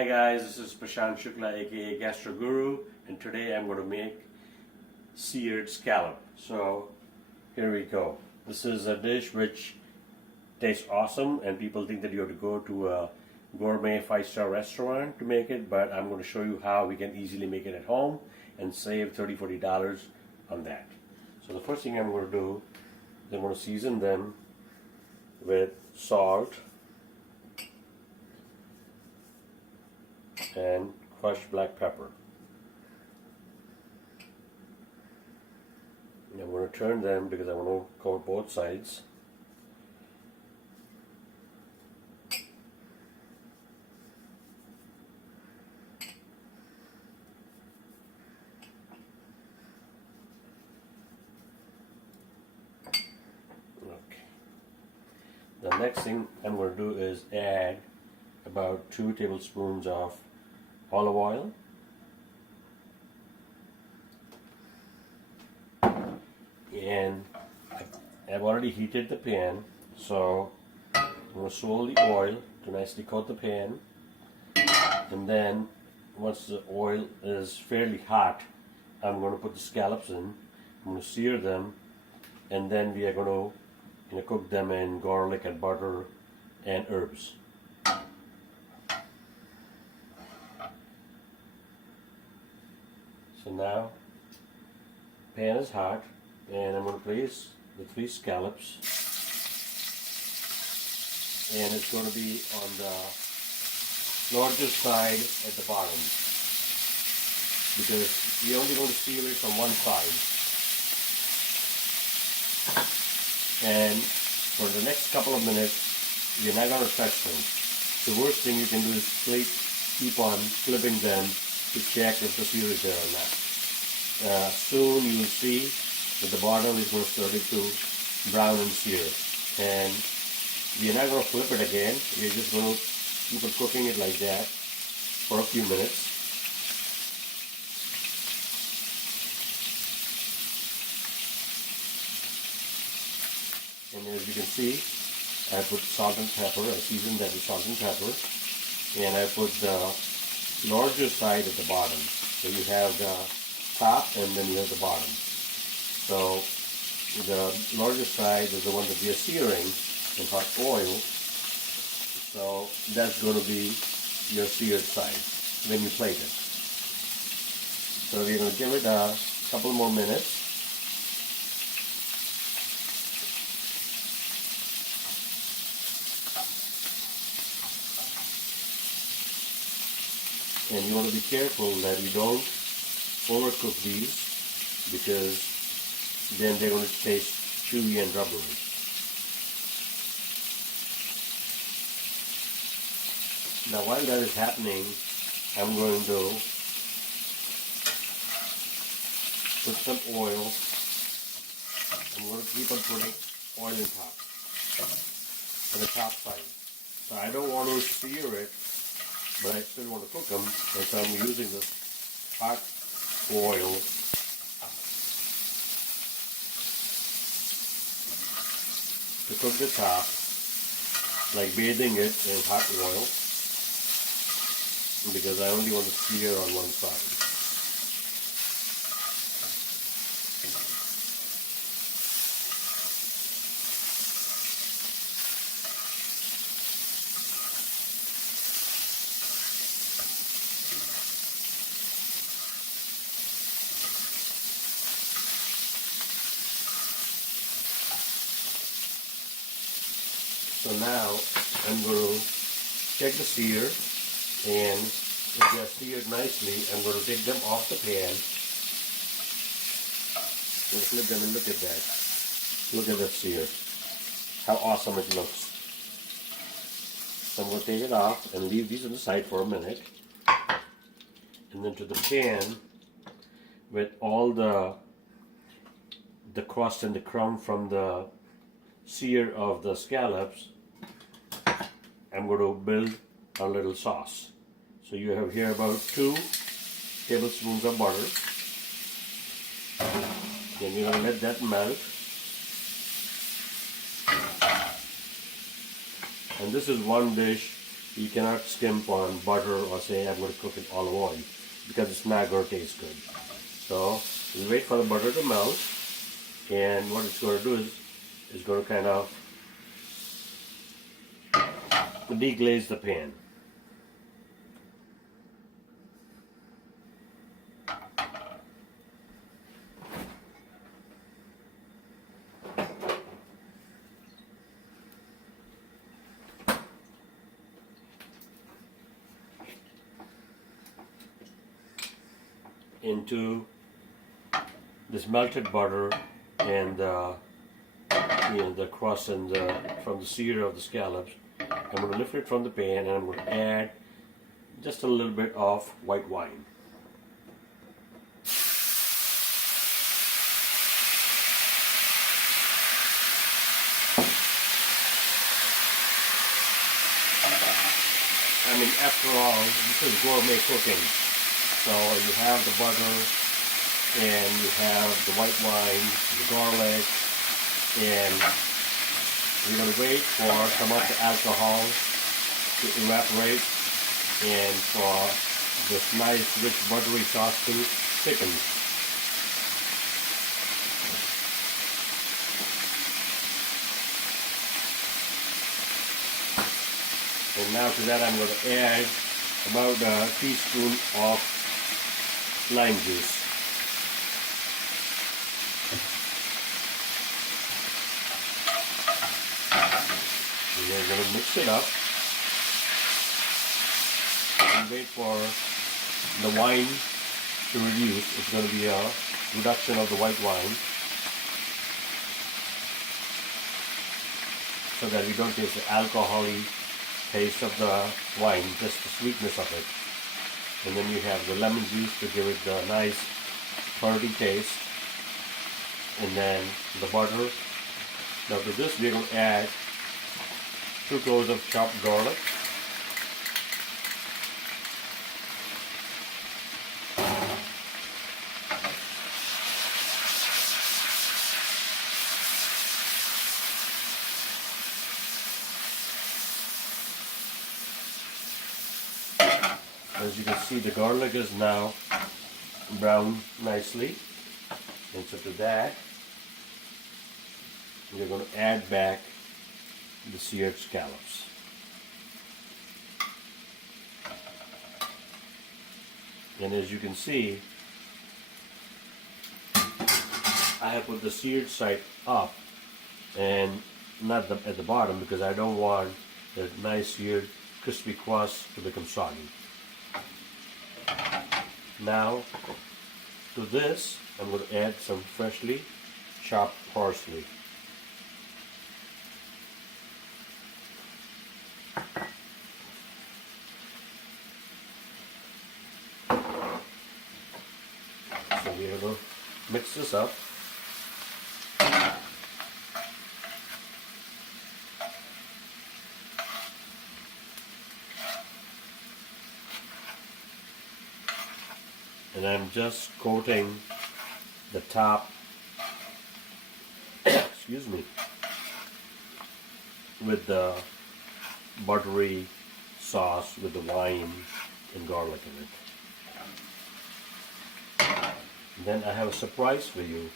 Hi guys, this is Prashant Shukla aka Gastro Guru, and today I'm going to make seared scallop. So here we go. This is a dish which tastes awesome and people think that you have to go to a gourmet 5-star restaurant to make it, but I'm going to show you how we can easily make it at home and save $30-40 on that. So the first thing I'm going to do is I'm going to season them with salt and crushed black pepper. And I'm going to turn them because I want to coat both sides. Okay. The next thing I'm going to do is add about 2 tablespoons of olive oil, and I've already heated the pan, so I'm going to swirl the oil to nicely coat the pan, and then once the oil is fairly hot, I'm going to put the scallops in. I'm going to sear them, and then we are going to cook them in garlic and butter and herbs. So now, pan is hot, and I'm going to place the 3 scallops, and it's going to be on the largest side at the bottom, because we're only going to sear it from one side. And for the next couple of minutes, you're not going to touch them. The worst thing you can do is keep on flipping them to check if the sear is there or not. Soon you will see that the bottom is going to start to brown and sear. And we are not going to flip it again. We are just going to keep on cooking it like that for a few minutes. And as you can see, I put salt and pepper. I seasoned that with salt and pepper. And I put the larger side at the bottom. So you have the top and then you have the bottom. So the larger side is the one that we are searing in hot oil. So that's going to be your seared side when you plate it. So we're going to give it a couple more minutes. And you want to be careful that you don't overcook these, because then they're going to taste chewy and rubbery. Now while that is happening, I'm going to put some oil. I'm going to keep on putting oil on top, on the top side. So I don't want to sear it, but I still want to cook them, and so I'm using the hot oil to cook the top, like bathing it in hot oil, because I only want to sear on one side. So now I'm going to check the sear, and if they are seared nicely, I'm going to take them off the pan and flip them, and look at that. Look at that sear. How awesome it looks. So I'm going to take it off and leave these on the side for a minute, and then to the pan with all the crust and the crumb from the sear of the scallops. I'm going to build a little sauce. So you have here about 2 tablespoons of butter. Then you're going to let that melt. And this is one dish You cannot skimp on butter or say I'm going to cook in olive oil because it's not going to taste good. So you wait for the butter to melt, and what it's going to do is it's going to kind of deglaze the pan. Into this melted butter and the crust and from the sear of the scallops, I'm going to lift it from the pan and I'm going to add just a little bit of white wine. I mean, after all, this is gourmet cooking. So you have the butter, and you have the white wine, the garlic, and we're going to wait for some of the alcohol to evaporate and for this nice rich buttery sauce to thicken. And now to that I'm going to add about a teaspoon of lime juice. And we're going to mix it up and wait for the wine to reduce. It's going to be a reduction of the white wine so that we don't taste the alcoholic taste of the wine, just the sweetness of it. And then you have the lemon juice to give it the nice hearty taste. And then the butter. Now to this we're going to add 2 cloves of chopped garlic. As you can see, the garlic is now browned nicely, and so to that we're going to add back the seared scallops. And as you can see, I have put the seared side up and not at the bottom because I don't want the nice seared crispy crust to become soggy. Now to this I'm going to add some freshly chopped parsley. So we're going to mix this up. And I'm just coating the top excuse me, with the buttery sauce with the wine and garlic in it. And then I have a surprise for you.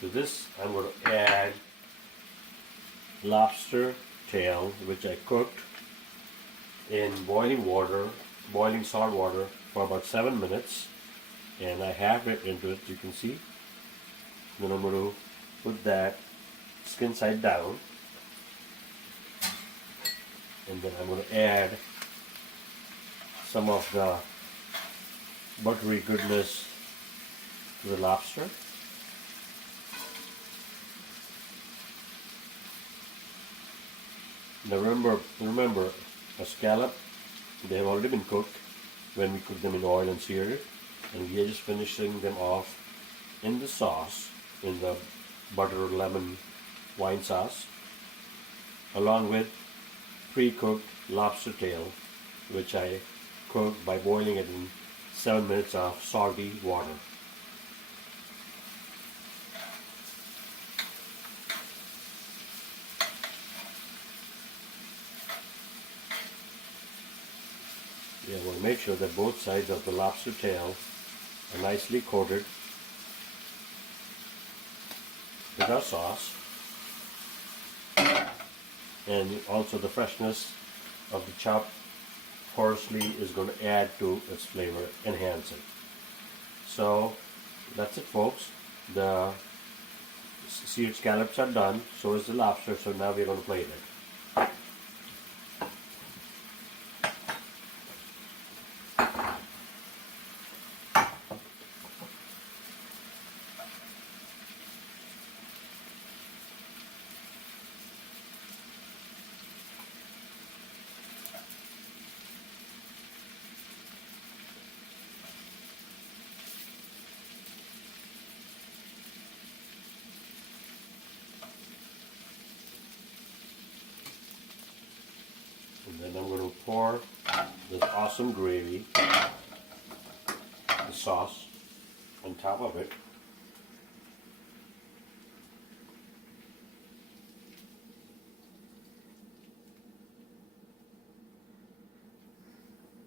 To this I'm going to add lobster tail, which I cooked in boiling salt water for about 7 minutes. And I have it into it, you can see. Then I'm going to put that skin side down. And then I'm going to add some of the buttery goodness to the lobster. Now remember, a scallop, they have already been cooked when we cook them in oil and sear it. And we are just finishing them off in the sauce, in the butter lemon wine sauce, along with pre-cooked lobster tail, which I cooked by boiling it in 7 minutes of salty water. make sure that both sides of the lobster tail are nicely coated with our sauce, and also the freshness of the chopped parsley is going to add to its flavor, enhance it. So that's it, folks. The seared scallops are done, so is the lobster, so now we're going to plate it. And then I'm going to pour this awesome gravy, the sauce, on top of it.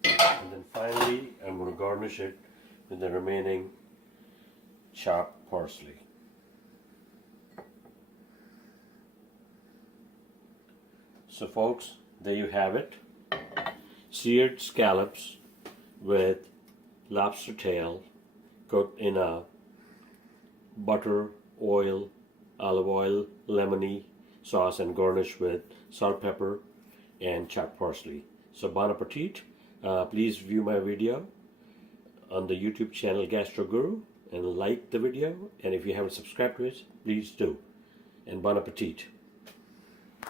And then finally, I'm going to garnish it with the remaining chopped parsley. So folks, there you have it. Seared scallops with lobster tail cooked in a butter, oil, olive oil, lemony sauce, and garnished with salt, pepper, and chopped parsley. So bon appetit. Please view my video on the YouTube channel Gastro Guru and like the video. And if you haven't subscribed to it, please do. And bon appetit.